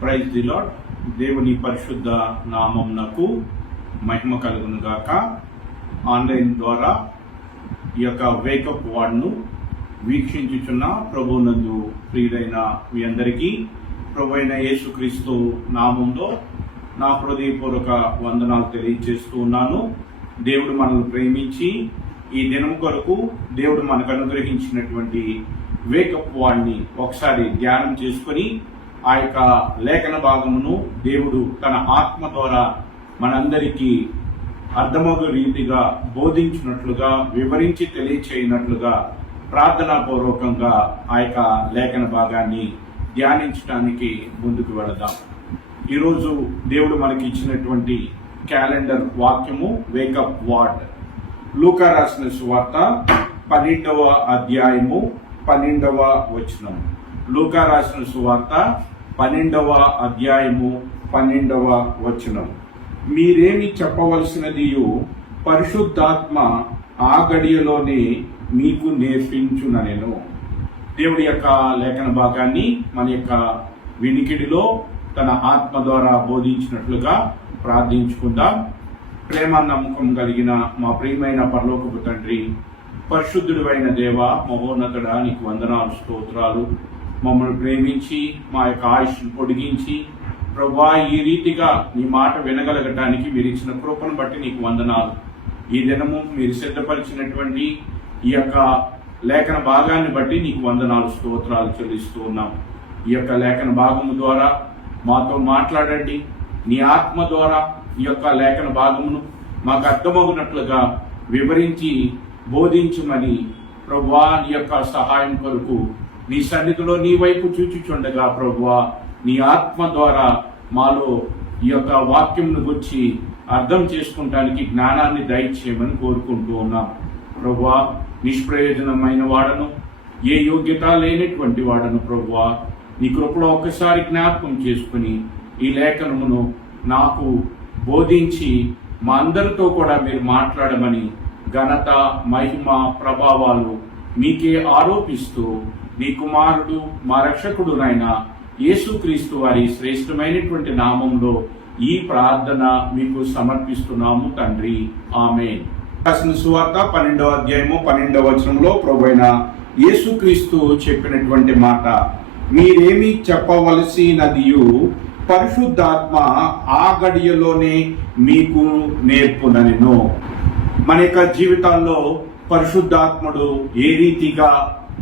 Praise the lord. దేవుని పరిశుద్ధ నామమునకు మహిమ కలుగును గాక. ఆన్లైన్ ద్వారా ఈ యొక్క వేకప్ వార్డ్ను వీక్షించుచున్న ప్రభువునందు ప్రియులైన మీ అందరికీ ప్రభు అయిన యేసుక్రీస్తు నామంలో నా హృదయపూర్వక వందనాలు తెలియజేస్తూ ఉన్నాను. దేవుడు మనల్ని ప్రేమించి ఈ దినం కొరకు దేవుడు మనకు అనుగ్రహించినటువంటి వేకప్ వార్డ్ని ఒకసారి ధ్యానం చేసుకొని ఆ యొక్క లేఖన భాగమును దేవుడు తన ఆత్మ ద్వారా మనందరికీ అర్థమగు రీతిగా బోధించినట్లుగా వివరించి తెలియచేయనట్లుగా ప్రార్థనాపూర్వకంగా ఆ యొక్క లేఖన భాగాన్ని ధ్యానించడానికి ముందుకు వెళదాం. ఈరోజు దేవుడు మనకి ఇచ్చినటువంటి క్యాలెండర్ వాక్యము వేకప్ వార్డ్. లూకా రాసిన సువార్త 12వ అధ్యాయము 12వ వచనం. లూకా రాసిన సువార్త 12వ అధ్యాయము 12వ వచనం. మీరేమి చెప్పవలసినదియు పరిశుద్ధాత్మ ఆ గడియలోనే మీకు నేర్పించుననెను. దేవుడి యొక్క లేఖన భాగాన్ని మన యొక్క వినికిడిలో తన ఆత్మ ద్వారా బోధించినట్లుగా ప్రార్థించుకుందాం. ప్రేమ నమ్మకం కలిగిన మా ప్రియమైన పరలోకపు తండ్రి, పరిశుద్ధుడు అయిన దేవ, మహోన్నతుడా, నీకు వందనాలు, స్తోత్రాలు. మమ్మల్ని ప్రేమించి మా యొక్క ఆయుష్ను పొడిగించి ప్రభువా ఈ రీతిగా నీ మాట వినగలగటానికి మీరు ఇచ్చిన కృపను బట్టి నీకు వందనాలు. ఈ దినము మీరు సిద్ధపరిచినటువంటి ఈ యొక్క లేఖన భాగాన్ని బట్టి నీకు వందనాలు, స్తోత్రాలు చెల్లిస్తూ ఉన్నాం. ఈ యొక్క లేఖన భాగము ద్వారా మాతో మాట్లాడండి. నీ ఆత్మ ద్వారా ఈ యొక్క లేఖన భాగమును మాకు అర్థమవునట్లుగా వివరించి బోధించమని ప్రభువా నీ యొక్క సహాయం కొరకు నీ సన్నిధిలో నీ వైపు చూచుచుండగా ప్రభువా నీ ఆత్మ ద్వారా మాలో ఈ యొక్క వాక్యంను గురించి అర్థం చేసుకుంటానికి జ్ఞానాన్ని దయచేయమని కోరుకుంటూ ఉన్నాం. ప్రభువా నిష్ప్రయోజనమైన వాడను, ఏ యోగ్యత లేనటువంటి వాడను ప్రభువా నీ కృపలో ఒక్కసారి జ్ఞాపకం చేసుకుని ఈ లేఖనమును నాకు బోధించి మా అందరితో కూడా మీరు మాట్లాడమని ఘనత, మహిమ, ప్రభావాలు మీకే ఆరోపిస్తూ నీ కుమారుడు మా రక్షకుడునైన యేసుక్రీస్తు వారి శ్రేష్టమైనటువంటి నామంలో ఈ ప్రార్థన మీకు సమర్పిస్తున్నాము తండ్రి, ఆమేన్. రాసిన సువార్త 12వ అధ్యాయము 12వ వచనంలో ప్రభువైన యేసుక్రీస్తు చెప్పినటువంటి మాట, మీరేమి చెప్పవలసినదియు పరిశుద్ధాత్మ ఆ గడియలోనే మీకు నేర్పుననెను. మన యొక్క జీవితాల్లో పరిశుద్ధాత్ముడు ఏ రీతిగా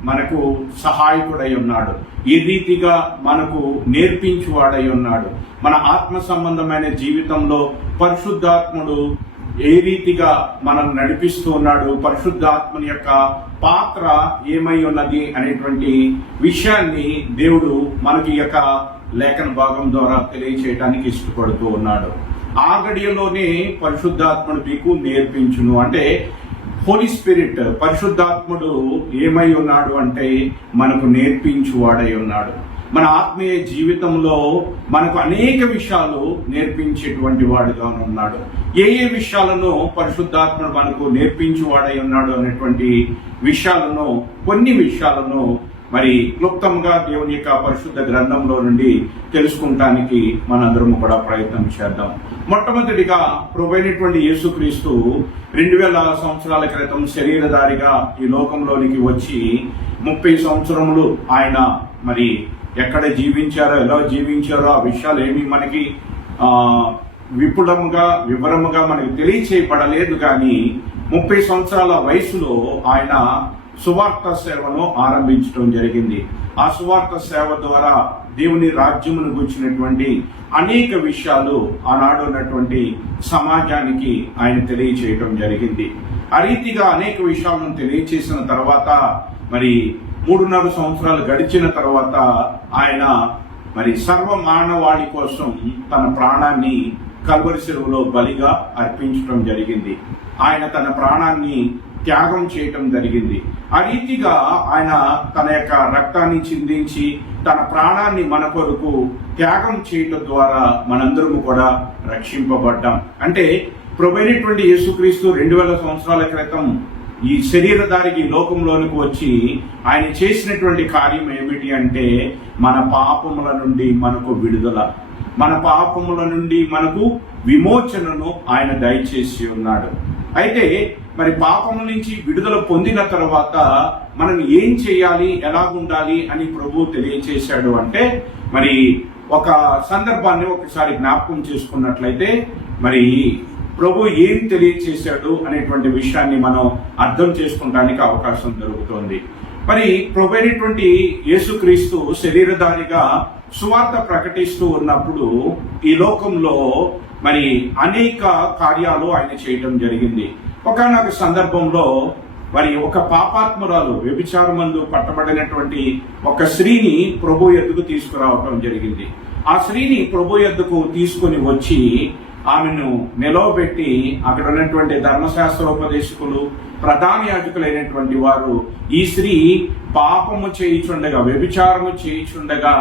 మనకు సహాయకుడై ఉన్నాడు, ఏ రీతిగా మనకు నేర్పించువాడై ఉన్నాడు. మన ఆత్మ సంబంధమైన జీవితంలో పరిశుద్ధాత్ముడు ఏ రీతిగా మనం నడిపిస్తూ ఉన్నాడు, పరిశుద్ధాత్మని యొక్క పాత్ర ఏమై ఉన్నది అనేటువంటి విషయాన్ని దేవుడు మనకి యొక్క లేఖన భాగం ద్వారా తెలియచేయడానికి ఇష్టపడుతూ ఉన్నాడు. ఆ గడియలోనే పరిశుద్ధాత్ముడు మీకు నేర్పించును అంటే హోలీ స్పిరిట్, పరిశుద్ధాత్ముడు ఏమై ఉన్నాడు అంటే మనకు నేర్పించువాడై ఉన్నాడు. మన ఆత్మీయ జీవితంలో మనకు అనేక విషయాలు నేర్పించేటువంటి వాడుగా ఉన్నాడు. ఏ ఏ విషయాలను పరిశుద్ధాత్ముడు మనకు నేర్పించువాడై ఉన్నాడు అనేటువంటి విషయాలను, కొన్ని విషయాలను మరి క్లుప్తంగా దేవుని యొక్క పరిశుద్ధ గ్రంథంలో నుండి తెలుసుకుంటానికి మనందరము కూడా ప్రయత్నం చేద్దాం. మొట్టమొదటిగా ప్రభువైనటువంటి యేసుక్రీస్తు 2000 సంవత్సరాల క్రితం శరీరధారిగా ఈ లోకంలోనికి వచ్చి 30 సంవత్సరములు ఆయన మరి ఎక్కడ జీవించారో, ఎలా జీవించారో ఆ విషయాలు ఏమి మనకి వివరముగా మనకి తెలియచేయబడలేదు. కానీ 30 సంవత్సరాల వయసులో ఆయన సువార్త సేవను ఆరంభించడం జరిగింది. ఆ సువార్త సేవ ద్వారా దేవుని రాజ్యమును గురించినటువంటి అనేక విషయాలు ఆనాడు ఉన్నటువంటి సమాజానికి ఆయన తెలియచేయటం జరిగింది. ఆ రీతిగా అనేక విషయాలను తెలియచేసిన తర్వాత మరి 3.5 సంవత్సరాలు గడిచిన తర్వాత ఆయన మరి సర్వ మానవాళి కోసం తన ప్రాణాన్ని కల్వరి శిలువలో బలిగా అర్పించడం జరిగింది. ఆయన తన ప్రాణాన్ని త్యాగం చేయటం జరిగింది. ఆ రీతిగా ఆయన తన యొక్క రక్తాన్ని చిందించి తన ప్రాణాన్ని మన కొరకు త్యాగం చేయటం ద్వారా మనందరము కూడా రక్షింపబడ్డాం. అంటే ప్రభువైనటువంటి యేసుక్రీస్తు 2000 సంవత్సరాల క్రితం ఈ శరీరధారికి లోకంలోనికి వచ్చి ఆయన చేసినటువంటి కార్యం ఏమిటి అంటే మన పాపముల నుండి మనకు విడుదల, మన పాపముల నుండి మనకు విమోచనను ఆయన దయచేసి ఉన్నాడు. అయితే మరి పాపము నుంచి విడుదల పొందిన తర్వాత మనం ఏం చేయాలి, ఎలాగుండాలి అని ప్రభు తెలియచేశాడు అంటే మరి ఒక సందర్భాన్ని ఒకసారి జ్ఞాపకం చేసుకున్నట్లయితే మరి ప్రభు ఏం తెలియచేశాడు అనేటువంటి విషయాన్ని మనం అర్థం చేసుకోవడానికి అవకాశం దొరుకుతోంది. మరి ప్రభు అయినటువంటి యేసుక్రీస్తు శరీరధారిగా సువార్త ప్రకటిస్తూ ఉన్నప్పుడు ఈ లోకంలో మరి అనేక కార్యాలు ఆయన చేయటం జరిగింది. ఒకానొక సందర్భంలో మరి ఒక పాపాత్మురాలు వ్యభిచారమందు పట్టబడినటువంటి ఒక స్త్రీని ప్రభు యొద్దకు తీసుకురావటం జరిగింది. ఆ స్త్రీని ప్రభు యొద్దకు తీసుకుని వచ్చి ఆమెను నిలవబెట్టి అక్కడ ఉన్నటువంటి ధర్మశాస్త్రోపదేశకులు, ప్రధాన యాజకులైనటువంటి వారు ఈ స్త్రీ పాపము చేయుచుండగా, వ్యభిచారము చేయుచుండగా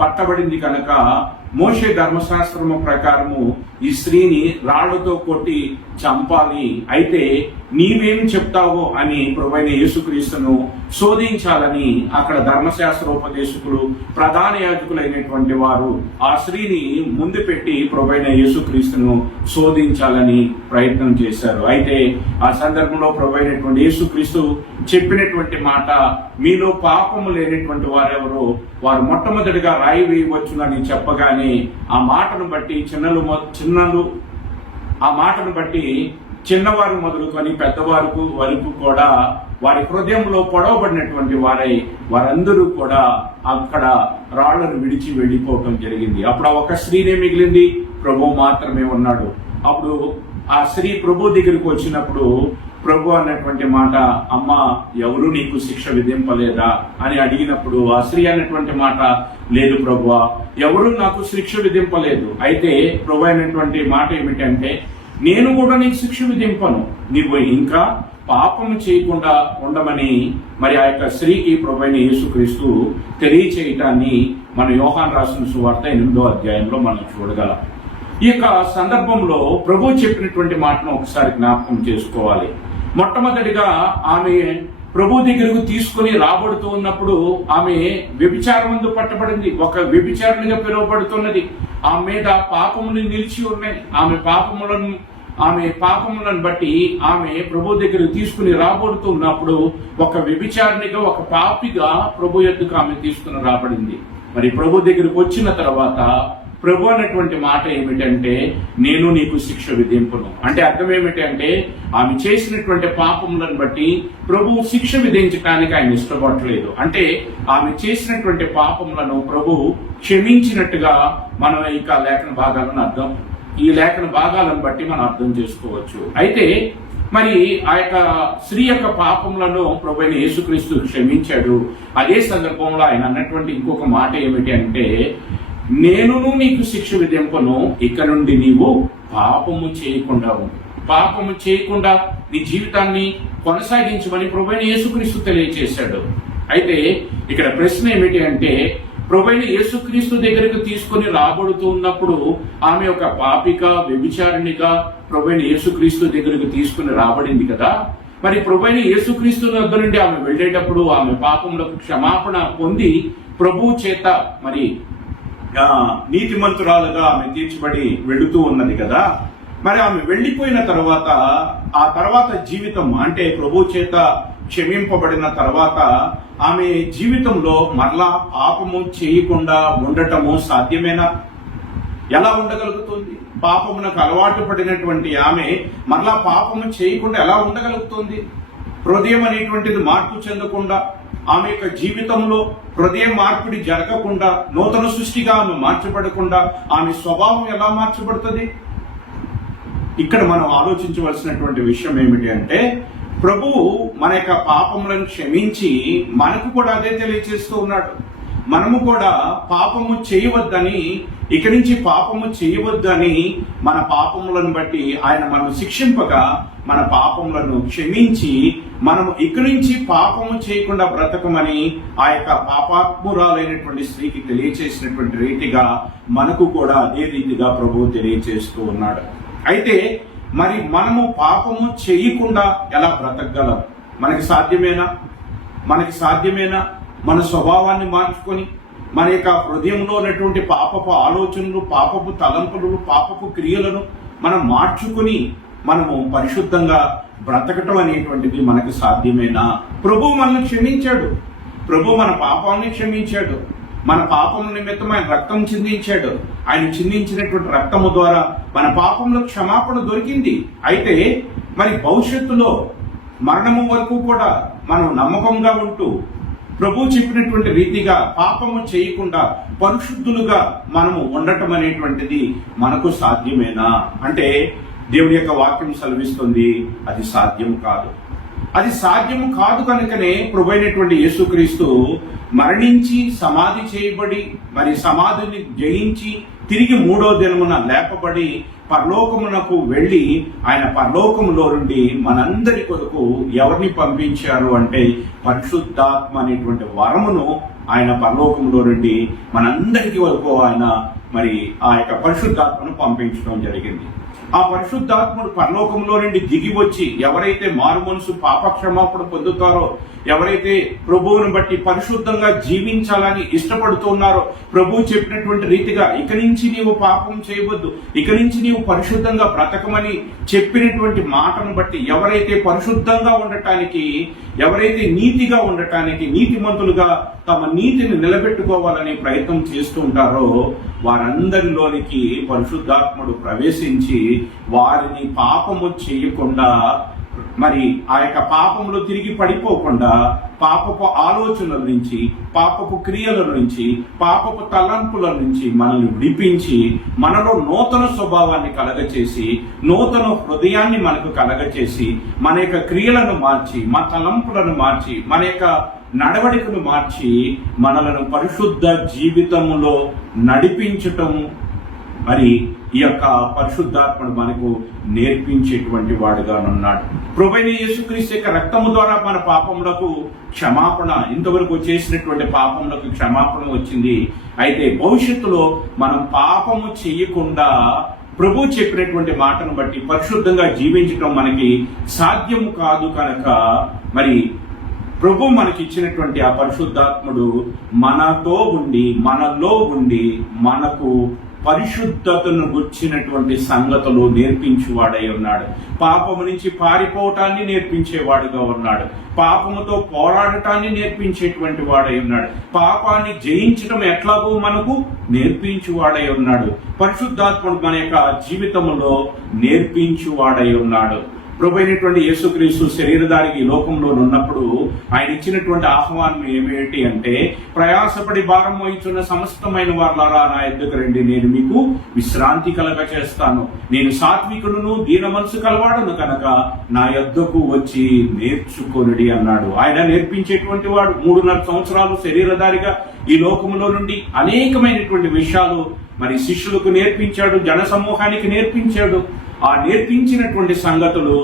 పట్టబడింది కనుక మోషే ధర్మశాస్త్రము ప్రకారము ఈ స్త్రీని రాళ్లతో కొట్టి చంపాలి, అయితే నీవేం చెప్తావో అని ప్రభువైన యేసుక్రీస్తును శోధించాలని అక్కడ ధర్మశాస్త్రోపదేశకులు, ప్రధాన యాజకులైనటువంటి వారు ఆ స్త్రీని ముందు పెట్టి ప్రభువైన యేసుక్రీస్తును శోధించాలని ప్రయత్నం చేశారు. అయితే ఆ సందర్భంలో ప్రభువైనటువంటి యేసుక్రీస్తు చెప్పినటువంటి మాట, మీలో పాపము లేనటువంటి వారెవరో వారు మొట్టమొదటిగా రాయి వేయవచ్చునని చెప్పగానే ఆ మాటను బట్టి చిన్నవారు మొదలుకొని పెద్దవారు వరకు కూడా వారి హృదయంలో పొడవబడినటువంటి వారందరూ కూడా అక్కడ రాళ్లను విడిచి వెళ్ళిపోవటం జరిగింది. అప్పుడు ఆ ఒక స్త్రీనే మిగిలింది, ప్రభు మాత్రమే ఉన్నాడు. అప్పుడు ఆ స్త్రీ ప్రభు దగ్గరికి వచ్చినప్పుడు ప్రభు అన్నటువంటి మాట, అమ్మ ఎవరు నీకు శిక్ష విధింపలేదా అని అడిగినప్పుడు ఆ స్త్రీ అన్నటువంటి మాట, లేదు ప్రభువా, ఎవరు నాకు శిక్ష విధింపలేదు. అయితే ప్రభు అయినటువంటి మాట ఏమిటంటే, నేను కూడా నీకు శిక్ష విధింపను, నీవు ఇంకా పాపము చేయకుండా ఉండమని మరి ఆ యొక్క స్త్రీకి ప్రభు అయిన యేసుక్రీస్తు తెలియచేయటాన్ని మన యోహాను రాసిన సువార్త 8వ అధ్యాయంలో మనం చూడగలం. ఈ యొక్క సందర్భంలో ప్రభు చెప్పినటువంటి మాటను ఒకసారి జ్ఞాపకం చేసుకోవాలి. మొట్టమొదటిగా ఆమె ప్రభు దగ్గరకు తీసుకుని రాబడుతూ ఉన్నప్పుడు ఆమె వ్యభిచారమందు పట్టబడింది, ఒక వ్యభిచారునిగా పిలువబడుతున్నది. ఆమె మీద పాపములు నిలిచి ఉన్నాయి. ఆమె పాపములను బట్టి ఆమె ప్రభు దగ్గరకు తీసుకుని రాబడుతున్నప్పుడు ఒక వ్యభిచారినిగా, ఒక పాపిగా ప్రభు యొద్దకు ఆమె తీసుకుని రాబడింది. మరి ప్రభు దగ్గరకు వచ్చిన తర్వాత ప్రభు అన్నటువంటి మాట ఏమిటంటే, నేను నీకు శిక్ష విధింపును. అంటే అర్థం ఏమిటంటే, ఆమె చేసినటువంటి పాపములను బట్టి ప్రభు శిక్ష విధించడానికి ఆయన ఇష్టపడలేదు. అంటే ఆమె చేసినటువంటి పాపములను ప్రభు క్షమించినట్టుగా మనం ఇక ఈ లేఖన భాగాలను బట్టి మనం అర్థం చేసుకోవచ్చు. అయితే మరి ఆ యొక్క స్త్రీ యొక్క పాపములను ప్రభు అయిన యేసుక్రీస్తు క్షమించాడు. అదే సందర్భంలో ఆయన అన్నటువంటి ఇంకొక మాట ఏమిటి అంటే, నేను నీకు శిక్ష విధింపను, ఇక నుండి నీవు పాపము చేయకుండా నీ జీవితాన్ని కొనసాగించమని ప్రభు అయిన యేసుక్రీస్తు తెలియచేశాడు. అయితే ఇక్కడ ప్రశ్న ఏమిటి అంటే, ప్రభు అయిన యేసుక్రీస్తు దగ్గరకు తీసుకుని రాబడుతూ ఉన్నప్పుడు ఆమె ఒక పాపిక, వ్యభిచారిణిగా ప్రభు అయిన యేసుక్రీస్తు దగ్గరకు తీసుకుని రాబడింది కదా. మరి ప్రభు అయిన యేసుక్రీస్తు వద్ద నుండి ఆమె వెళ్ళేటప్పుడు ఆమె పాపములకు క్షమాపణ పొంది ప్రభు చేత మరి నీతిమంతురాలుగా ఆమె తీర్చబడి వెళుతూ ఉన్నది కదా. మరి ఆమె వెళ్లిపోయిన తర్వాత ఆ తర్వాత జీవితం అంటే ప్రభు చేత క్షమింపబడిన తర్వాత ఆమె జీవితంలో మరలా పాపము చేయకుండా ఉండటము సాధ్యమేనా? ఎలా ఉండగలుగుతుంది? పాపమునకు అలవాటు పడినటువంటి ఆమె మరలా పాపము చేయకుండా ఎలా ఉండగలుగుతుంది? హృదయం అనేటువంటిది మార్పు చెందకుండా, ఆమె యొక్క జీవితంలో హృదయ మార్పిడి జరగకుండా, నూతన సృష్టిగా ఆమె మార్చబడకుండా ఆమె స్వభావం ఎలా మార్చబడుతుంది? ఇక్కడ మనం ఆలోచించవలసినటువంటి విషయం ఏమిటి అంటే, ప్రభువు మన యొక్క పాపములను క్షమించి మనకు కూడా అదే తెలియజేస్తూ ఉన్నాడు. మనము కూడా పాపము చేయవద్దని, ఇక నుంచి పాపము చేయవద్దని మన పాపములను బట్టి ఆయన మనం శిక్షింపగా మన పాపములను క్షమించి మనము ఇక నుంచి పాపము చేయకుండా బ్రతకమని ఆ యొక్క పాపాత్మురాలైనటువంటి స్త్రీకి తెలియచేసినటువంటి రీతిగా మనకు కూడా అదే రీతిగా ప్రభువు తెలియచేస్తూ ఉన్నాడు. అయితే మరి మనము పాపము చేయకుండా ఎలా బ్రతకగలం? మనకి సాధ్యమేనా మన స్వభావాన్ని మార్చుకొని మన యొక్క హృదయంలో ఉన్నటువంటి పాపపు ఆలోచనలు, పాపపు తలంపులు, పాపపు క్రియలను మనం మార్చుకుని మనము పరిశుద్ధంగా బ్రతకటం అనేటువంటిది మనకి సాధ్యమేనా? ప్రభు మనల్ని క్షమించాడు. ప్రభు మన పాపాన్ని క్షమించాడు. మన పాపం నిమిత్తం ఆయన రక్తం చిందించాడు. ఆయన చిందించినటువంటి రక్తము ద్వారా మన పాపంలో క్షమాపణ దొరికింది. అయితే మరి భవిష్యత్తులో మరణము వరకు కూడా మనం నమ్మకంగా ఉంటూ ప్రభు చెప్పినటువంటి రీతిగా పాపము చేయకుండా పరిశుద్ధులుగా మనము ఉండటం అనేటువంటిది మనకు సాధ్యమేనా అంటే దేవుని యొక్క వాక్యం సెలవిస్తుంది అది సాధ్యం కాదు. అది సాధ్యం కాదు కనుకనే ప్రభు అయినటువంటి యేసుక్రీస్తు మరణించి సమాధి చేయబడి మరి సమాధిని జయించి తిరిగి 3వ దినమున లేపబడి పరలోకమునకు వెళ్లి ఆయన పరలోకములో నుండి మనందరి కొరకు ఎవరిని పంపించారు అంటే పరిశుద్ధాత్మ అనేటువంటి వరమును ఆయన పరలోకములో నుండి మనందరికి వరకు ఆయన మరి ఆ యొక్క పరిశుద్ధాత్మను పంపించడం జరిగింది. ఆ పరిశుద్ధాత్ముడు పరలోకంలో నుండి దిగి వచ్చి ఎవరైతే మారు మనసు పాపక్షమాపణ పొందుతారో, ఎవరైతే ప్రభువును బట్టి పరిశుద్ధంగా జీవించాలని ఇష్టపడుతున్నారో, ప్రభు చెప్పినటువంటి రీతిగా ఇక నుంచి నీవు పాపం చేయవద్దు, ఇక నుంచి నీవు పరిశుద్ధంగా బ్రతకమని చెప్పినటువంటి మాటను బట్టి ఎవరైతే పరిశుద్ధంగా ఉండటానికి, ఎవరైతే నీతిగా ఉండటానికి, నీతిమంతులుగా తమ నీతిని నిలబెట్టుకోవాలని ప్రయత్నం చేస్తూ ఉంటారో వారందరిలోనికి పరిశుద్ధాత్ముడు ప్రవేశించి వారిని పాపము చేయకుండా మరి ఆ యొక్క పాపంలో తిరిగి పడిపోకుండా పాపపు ఆలోచనల నుంచి, పాపపు క్రియల నుంచి, పాపపు తలంపుల నుంచి మనల్ని విడిపించి మనలో నూతన స్వభావాన్ని కలగచేసి, నూతన హృదయాన్ని మనకు కలగచేసి, మన యొక్క క్రియలను మార్చి, మన తలంపులను మార్చి, మన యొక్క నడవడికను మార్చి మనలను పరిశుద్ధ జీవితంలో నడిపించటం మరి ఈ యొక్క పరిశుద్ధాత్మను మనకు నేర్పించేటువంటి వాడుగా ఉన్నాడు. ప్రభువైన యేసుక్రీస్తు యొక్క రక్తము ద్వారా మన పాపములకు క్షమాపణ, ఇంతవరకు చేసినటువంటి పాపములకు క్షమాపణ వచ్చింది. అయితే భవిష్యత్తులో మనం పాపము చేయకుండా ప్రభు చెప్పినటువంటి మాటను బట్టి పరిశుద్ధంగా జీవించడం మనకి సాధ్యము కాదు కనుక మరి ప్రభు మనకి ఇచ్చినటువంటి ఆ పరిశుద్ధాత్ముడు మనతో ఉండి, మనలో ఉండి మనకు పరిశుద్ధతను గుర్చినటువంటి సంగతులు నేర్పించేవాడై ఉన్నాడు. పాపము నుంచి పారిపోవటాన్ని నేర్పించేవాడుగా ఉన్నాడు. పాపముతో పోరాడటాన్ని నేర్పించేటువంటి వాడై ఉన్నాడు. పాపాన్ని జయించడం ఎట్లాగో మనకు నేర్పించువాడై ఉన్నాడు. పరిశుద్ధాత్ముడు మన యొక్క జీవితంలో నేర్పించువాడై ఉన్నాడు. ప్రభు అయినటువంటి యేసుక్రీస్తు శరీరధారికి ఈ లోకంలో ఉన్నప్పుడు ఆయన ఇచ్చినటువంటి ఆహ్వానం ఏమిటి అంటే ప్రయాసపడి భారం వహించున్న సమస్తమైన వారులారా నా యొద్దకు రండి, నేను మీకు విశ్రాంతి కలగ చేస్తాను. నేను సాత్వికుడును దీన మనసు కలవాడును కనుక నా యొద్దకు వచ్చి నేర్చుకొనుడి అన్నాడు. ఆయన నేర్పించేటువంటి వాడు. 3.5 సంవత్సరాలు శరీరధారిగా ఈ లోకంలో నుండి అనేకమైనటువంటి విషయాలు మరి శిష్యులకు నేర్పించాడు, జన సమూహానికి నేర్పించాడు. ఆ నేర్పించినటువంటి సంగతులు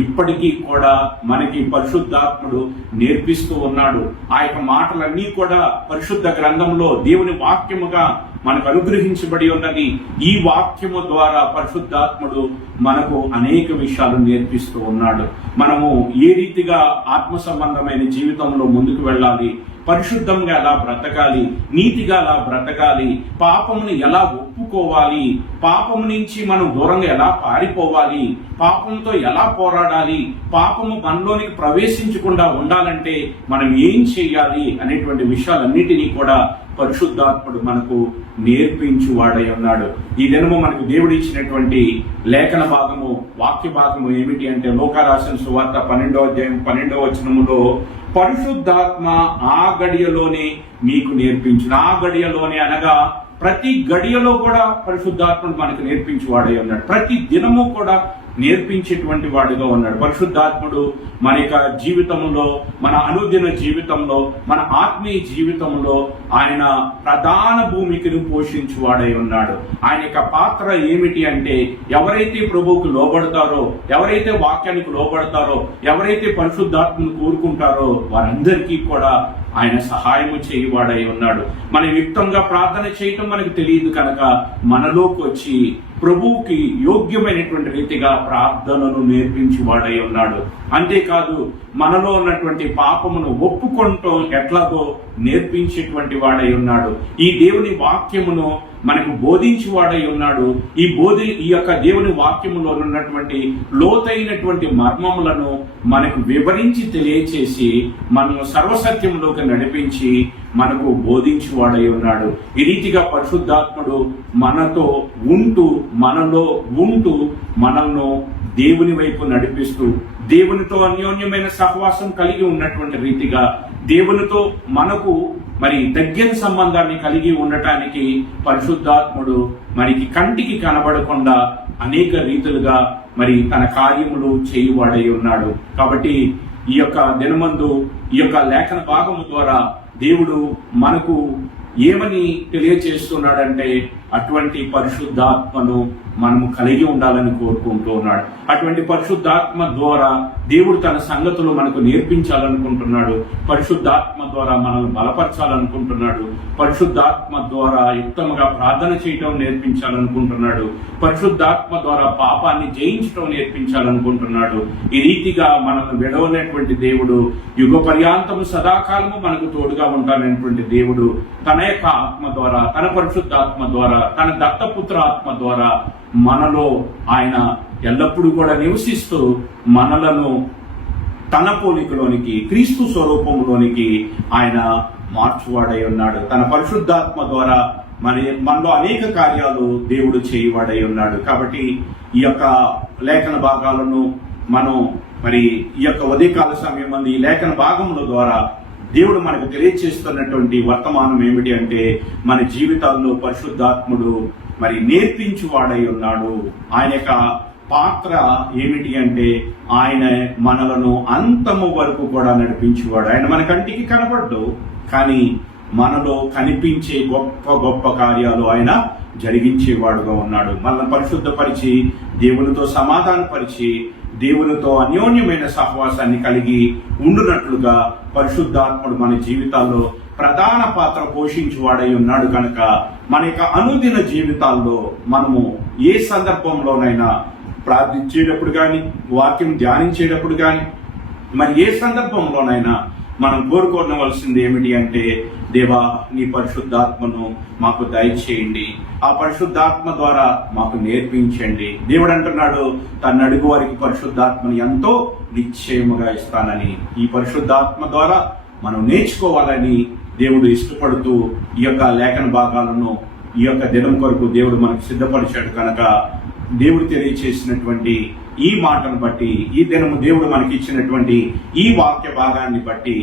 ఇప్పటికీ కూడా మనకి పరిశుద్ధాత్ముడు నేర్పిస్తూ ఉన్నాడు. ఆ యొక్క మాటలన్నీ కూడా పరిశుద్ధ గ్రంథంలో దేవుని వాక్యముగా మనకు అనుగ్రహించబడి ఉన్నది. ఈ వాక్యము ద్వారా పరిశుద్ధాత్ముడు మనకు అనేక విషయాలు నేర్పిస్తూ ఉన్నాడు. మనము ఏ రీతిగా ఆత్మ సంబంధమైన జీవితంలో ముందుకు వెళ్ళాలి, పరిశుద్ధంగా ఎలా బ్రతకాలి, నీతిగా ఎలా బ్రతకాలి, పాపముని ఎలా ఒప్పుకోవాలి, పాపము నుంచి మనం దూరంగా ఎలా పారిపోవాలి, పాపంతో ఎలా పోరాడాలి, పాపము మనలోనికి ప్రవేశించకుండా ఉండాలంటే మనం ఏం చేయాలి అనేటువంటి విషయాలన్నిటినీ కూడా పరిశుద్ధాత్ముడు మనకు నేర్పించువాడై ఉన్నాడు. ఈ దినము మనకు దేవుడు ఇచ్చినటువంటి లేఖన భాగము, వాక్య భాగము ఏమిటి అంటే లూకా రాసిన సువార్త 12వ అధ్యాయం 12వ వచనములో పరిశుద్ధాత్మ ఆ గడియలోనే మీకు నేర్పించిన, ఆ గడియలోనే అనగా ప్రతి గడియలో కూడా పరిశుద్ధాత్మను మనకు నేర్పించేవాడై ఉన్నాడు. ప్రతి దినము కూడా నేర్పించేటువంటి వాడుగా ఉన్నాడు. పరిశుద్ధాత్ముడు మన యొక్క జీవితంలో, మన అనుదిన జీవితంలో, మన ఆత్మీయ జీవితంలో ఆయన ప్రధాన భూమికను పోషించువాడై ఉన్నాడు. ఆయన యొక్క పాత్ర ఏమిటి అంటే ఎవరైతే ప్రభువుకు లోబడతారో, ఎవరైతే వాక్యానికి లోబడతారో, ఎవరైతే పరిశుద్ధాత్మను కోరుకుంటారో వారందరికీ కూడా ఆయన సహాయము చేయువాడై ఉన్నాడు. మనం యుక్తంగా ప్రార్థన చేయటం మనకు తెలియదు కనుక మనలోకి వచ్చి ప్రభువుకి యోగ్యమైనటువంటి రీతిగా ప్రార్థనను నేర్పించి వాడై ఉన్నాడు. అంతేకాదు మనలో ఉన్నటువంటి పాపమును ఒప్పుకొనటం ఎట్లాగో నేర్పించేటువంటి వాడై ఉన్నాడు. ఈ దేవుని వాక్యమును మనకు బోధించి వాడై ఉన్నాడు. ఈ యొక్క దేవుని వాక్యములో ఉన్నటువంటి లోతైనటువంటి మర్మములను మనకు వివరించి తెలియచేసి మనము సర్వసత్యంలోకి నడిపించి మనకు బోధించి వాడై ఉన్నాడు. ఈ రీతిగా పరిశుద్ధాత్ముడు మనతో ఉంటూ మనలో ఉంటూ మనల్ని దేవుని వైపు నడిపిస్తూ దేవునితో అన్యోన్యమైన సహవాసం కలిగి ఉన్నటువంటి రీతిగా దేవునితో మనకు దగ్గర సంబంధాన్ని కలిగి ఉండటానికి పరిశుద్ధాత్ముడు మనకి కంటికి కనబడకుండా అనేక రీతులుగా తన కార్యములు చేయువాడై ఉన్నాడు. కాబట్టి ఈ యొక్క దినమందు ఈ యొక్క లేఖన భాగము ద్వారా దేవుడు మనకు ఏమని తెలియచేస్తున్నాడంటే అటువంటి పరిశుద్ధాత్మను మనము కలిగి ఉండాలని కోరుకుంటూ ఉన్నాడు. అటువంటి పరిశుద్ధాత్మ ద్వారా దేవుడు తన సంగతులు మనకు నేర్పించాలనుకుంటున్నాడు. పరిశుద్ధాత్మ ద్వారా మనల్ని బలపరచాలనుకుంటున్నాడు. పరిశుద్ధాత్మ ద్వారా యుక్తముగా ప్రార్థన చేయటం నేర్పించాలనుకుంటున్నాడు. పరిశుద్ధాత్మ ద్వారా పాపాన్ని జయించటం నేర్పించాలనుకుంటున్నాడు. ఈ రీతిగా మనల్ని విడవలేటువంటి దేవుడు, యుగ పర్యాంతము సదాకాలము మనకు తోడుగా ఉంటానటువంటి దేవుడు తన యొక్క ఆత్మ ద్వారా, తన పరిశుద్ధాత్మ ద్వారా, తన దత్తపుత్ర ఆత్మ ద్వారా మనలో ఆయన ఎల్లప్పుడూ కూడా నివసిస్తూ మనలను తన పోలికలోనికి, క్రీస్తు స్వరూపంలోనికి ఆయన మార్చువాడై ఉన్నాడు. తన పరిశుద్ధాత్మ ద్వారా మనలో అనేక కార్యాలు దేవుడు చేయువాడై ఉన్నాడు. కాబట్టి ఈ యొక్క లేఖన భాగాలను మనం ఈ యొక్క ఉదయకాల సమయం ఈ లేఖన భాగముల ద్వారా దేవుడు మనకు తెలియచేస్తున్నటువంటి వర్తమానం ఏమిటి అంటే మన జీవితాల్లో పరిశుద్ధాత్ముడు నేర్పించువాడై ఉన్నాడు. ఆయన యొక్క పాత్ర ఏమిటి అంటే ఆయన మనలను అంతము వరకు కూడా నడిపించేవాడు. ఆయన మన కంటికి కనపడ్డు, కానీ మనలో కనిపించే గొప్ప గొప్ప కార్యాలు ఆయన జరిగించేవాడుగా ఉన్నాడు. మనల్ని పరిశుద్ధపరిచి దేవునితో సమాధానపరిచి దేవునితో అన్యోన్యమైన సహవాసాన్ని కలిగి ఉండునట్లుగా పరిశుద్ధాత్ముడు మన జీవితాల్లో ప్రధాన పాత్ర పోషించువాడై ఉన్నాడు. కనుక మన యొక్క అనుదిన జీవితాల్లో మనము ఏ సందర్భంలోనైనా ప్రార్థించేటప్పుడు కానీ, వాక్యం ధ్యానించేటప్పుడు కానీ, ఏ సందర్భంలోనైనా మనం కోరుకోవలసింది ఏమిటి అంటే దేవా నీ పరిశుద్ధాత్మను మాకు దయచేయండి, ఆ పరిశుద్ధాత్మ ద్వారా మాకు నేర్పించండి. దేవుడు అంటున్నాడు తన అడుగు వారికి పరిశుద్ధాత్మని ఎంతో నిశ్చయముగా ఇస్తానని. ఈ పరిశుద్ధాత్మ ద్వారా మనం నేర్చుకోవాలని దేవుడు ఇష్టపడుతూ ఈ యొక్క లేఖన భాగాలను ఈ యొక్క దినం కొరకు దేవుడు మనకు సిద్ధపరిచాడు. కనుక దేవుడు తెలియచేసినటువంటి ఈ మాటను బట్టి, ఈ దినము దేవుడు మనకి ఇచ్చినటువంటి ఈ వాక్య భాగాన్ని బట్టి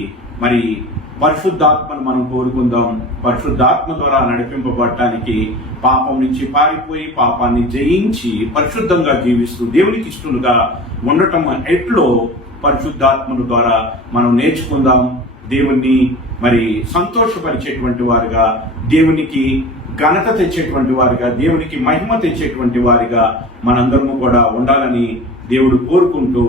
పరిశుద్ధాత్మను మనం కోరుకుందాం. పరిశుద్ధాత్మ ద్వారా నడిపింపబడటానికి పాపం నుంచి పారిపోయి పాపాన్ని జయించి పరిశుద్ధంగా జీవిస్తూ దేవునికి ఇష్టలుగా ఉండటం ఎట్లో పరిశుద్ధాత్మను ద్వారా మనం నేర్చుకుందాం. దేవుణ్ణి సంతోషపరిచేటువంటి వారుగా, దేవునికి ఘనత తెచ్చేటువంటి వారిగా, దేవునికి మహిమ తెచ్చేటువంటి వారిగా మనందరము కూడా ఉండాలని దేవుడు కోరుకుంటూ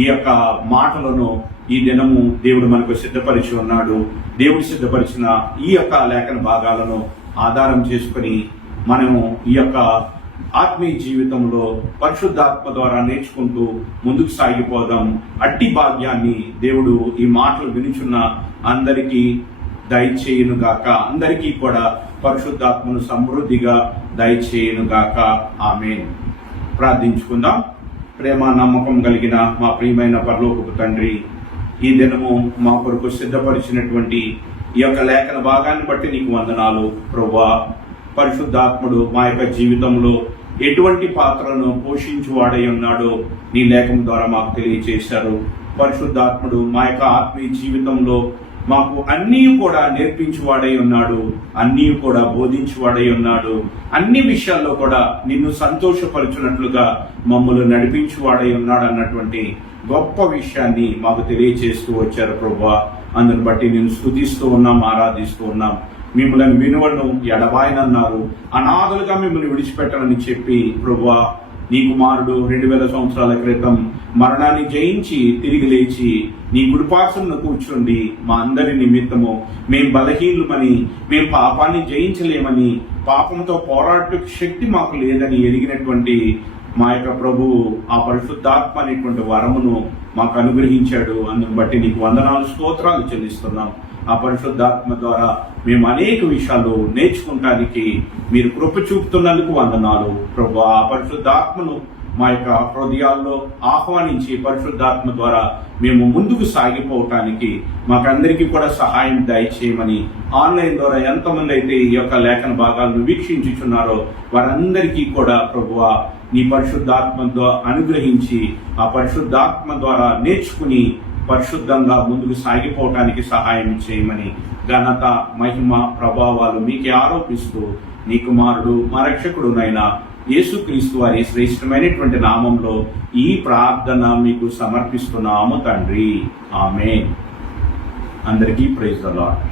ఈ యొక్క మాటలను ఈ దినము దేవుడు మనకు సిద్ధపరిచి ఉన్నాడు. దేవుడు సిద్ధపరిచిన ఈ యొక్క లేఖన భాగాలను ఆధారం చేసుకుని మనము ఈ యొక్క ఆత్మీయ జీవితంలో పరిశుద్ధాత్మ ద్వారా నేర్చుకుంటూ ముందుకు సాగిపోదాం. అట్టి భాగ్యాన్ని దేవుడు ఈ మాటలు వినుచున్న అందరికీ దయచేయునుగాక. అందరికీ కూడా పరిశుద్ధాత్మను సమృద్ధిగా దయచేయునుగాక. ఆమేన్. ప్రార్థించుకుందాం. ప్రేమ నమ్మకం కలిగిన మా ప్రియమైన పరలోకపు తండ్రి, ఈ దినము మా కొరకు సిద్ధపరిచినటువంటి ఈ యొక్క లేఖన భాగాన్ని బట్టి నీకు వందనాలు ప్రభువా. పరిశుద్ధాత్ముడు మా యొక్క జీవితంలో ఎటువంటి పాత్రను పోషించువాడై ఉన్నాడో నీ లేఖనం ద్వారా మాకు తెలియచేశారు. పరిశుద్ధాత్ముడు మా యొక్క ఆత్మీయ జీవితంలో మాకు అన్నీ కూడా నేర్పించువాడై ఉన్నాడు, అన్నీ కూడా బోధించువాడై ఉన్నాడు. అన్ని విషయాల్లో కూడా నిన్ను సంతోషపరచునట్లుగా మమ్మల్ని నడిపించువాడై ఉన్నాడు అన్నటువంటి గొప్ప విషయాన్ని మాకు తెలియచేస్తూ వచ్చారు ప్రభువా. అందుని బట్టి నేను స్తుతిస్తూ ఉన్నాం, ఆరాధిస్తూ ఉన్నాం. మిమ్మల్ని వినువను ఎడబాయనన్నారు, అనాథలుగా మిమ్మల్ని విడిచిపెట్టాలని చెప్పి ప్రభువా నీ కుమారుడు 2000 సంవత్సరాల క్రితం మరణాన్ని జయించి తిరిగి లేచి నీ కుడిపార్శ్వమున కూర్చుండి మా అందరి నిమిత్తము మేం బలహీనులమని, మేం పాపాన్ని జయించలేమని, పాపంతో పోరాట శక్తి మాకు లేదని ఎరిగినటువంటి మా యొక్క ప్రభువు ఆ పరిశుద్ధాత్మ అనేటువంటి వరమును మాకు అనుగ్రహించాడు. అందును బట్టి నీకు వందనాలు, స్తోత్రాలు చెల్లిస్తున్నాం. ఆ పరిశుద్ధాత్మ ద్వారా మేము అనేక విషయాలు నేర్చుకుంటానికి మీరు కృప చూపుతున్నందుకు వందనాలు ప్రభు. ఆ పరిశుద్ధాత్మను మా యొక్క హృదయాల్లో ఆహ్వానించి పరిశుద్ధాత్మ ద్వారా మేము ముందుకు సాగిపోవటానికి మాకందరికీ కూడా సహాయం దయచేయమని, ఆన్లైన్ ద్వారా ఎంతమంది అయితే ఈ యొక్క లేఖన భాగాలను వీక్షించుచున్నారో వారందరికీ కూడా ప్రభువా నీ పరిశుద్ధాత్మ అనుగ్రహించి ఆ పరిశుద్ధాత్మ ద్వారా నేర్చుకుని పరిశుద్ధంగా ముందుకు సాగిపోవటానికి సహాయం చేయమని ఘనత, మహిమ, ప్రభావాలు మీకే ఆరోపిస్తూ నీ కుమారుడు మా రక్షకుడునైనా యేసుక్రీస్తు వారి శ్రేష్టమైనటువంటి నామంలో ఈ ప్రార్థన మీకు సమర్పిస్తున్నాము తండ్రి. ఆమేన్. అందరికీ ప్రైజ్ ది లార్డ్.